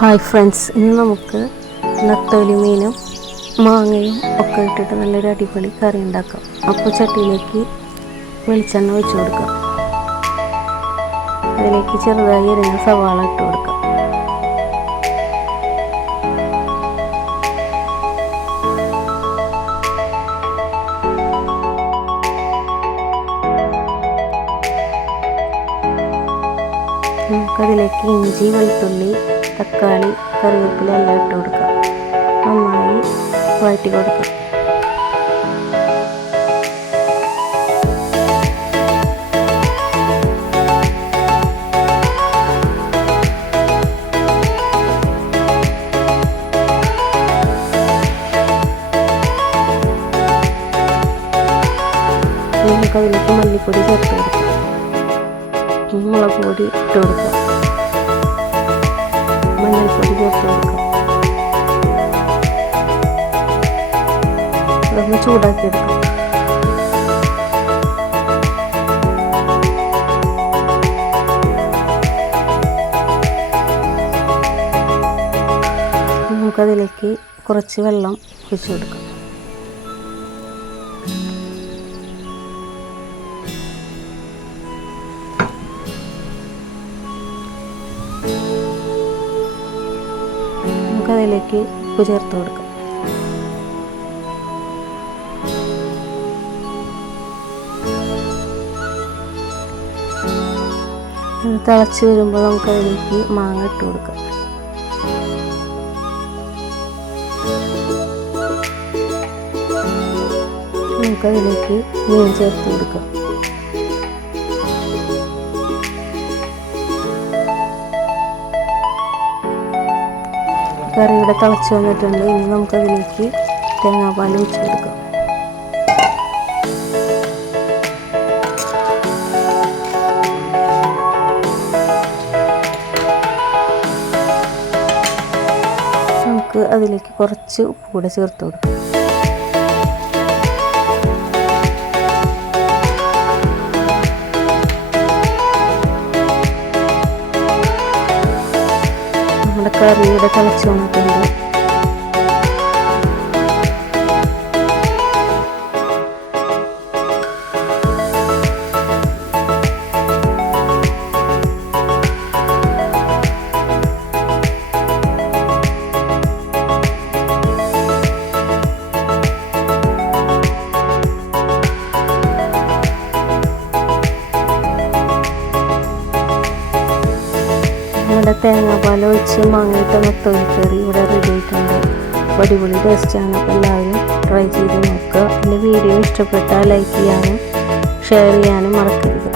Hi friends, ഇന്ന് നമുക്ക് നത്തോലി മീനും മാങ്ങയും ഒക്കെ ഇട്ടിട്ട് നല്ലൊരു അടിപൊളി കറി ഉണ്ടാക്കാം. അപ്പോൾ ചട്ടിയിലേക്ക് വെളിച്ചെണ്ണ ഒഴിച്ചു കൊടുക്കാം. അതിലേക്ക് ചെറുതായി അരിഞ്ഞ സവാള ഇട്ട് കൊടുക്കാം. നമുക്കതിലേക്ക് ഇഞ്ചി, വെളുത്തുള്ളി, തക്കാളി, കറിവേപ്പില എല്ലാം ഇട്ട് കൊടുക്കാം. നന്നായി വഴറ്റി കൊടുക്കാം. നമുക്കതിലേക്ക് മല്ലിപ്പൊടി ചേർത്ത് കൊടുക്കാം. മുളക് പൊടി ഇട്ട് കൊടുക്കാം. മഞ്ഞൾപ്പൊടി ചേർത്ത് കൊടുക്കാം. അതൊന്ന് ചൂടാക്കി എടുക്കാം. നമുക്കതിലേക്ക് കുറച്ച് വെള്ളം ഒഴിച്ച് കൊടുക്കാം. നമുക്കതിലേക്ക് ഉപ്പ് ചേർത്ത് കൊടുക്കാം. തിളച്ച് വരുമ്പോൾ നമുക്കതിലേക്ക് മാങ്ങ ഇട്ട് കൊടുക്കാം. നമുക്കതിലേക്ക് മീൻ ചേർത്ത് കൊടുക്കാം. കറി ഇവിടെ തിളച്ച് വന്നിട്ടുണ്ട്. ഇനി നമുക്കതിലേക്ക് തേങ്ങാപ്പാൽ ഒഴിച്ച് കൊടുക്കാം. നമുക്ക് അതിലേക്ക് കുറച്ച് ഉപ്പ് കൂടെ ചേർത്ത് കൊടുക്കാം. നമ്മുടെ കറി ഇവിടെ തിളച്ച് വന്നിട്ടുണ്ട്. നമ്മുടെ തേങ്ങാപ്പാൽ ഒഴിച്ച് മാങ്ങയിട്ട നത്തോലി കറി ഇവിടെ റെഡി ആയിട്ടുണ്ട്. അടിപൊളി ടേസ്റ്റാണ്. അപ്പോൾ എല്ലാവരും ട്രൈ ചെയ്ത് നോക്കുക. എൻ്റെ വീഡിയോ ഇഷ്ടപ്പെട്ടാൽ ലൈക്ക് ചെയ്യാനും ഷെയർ ചെയ്യാനും മറക്കരുത്.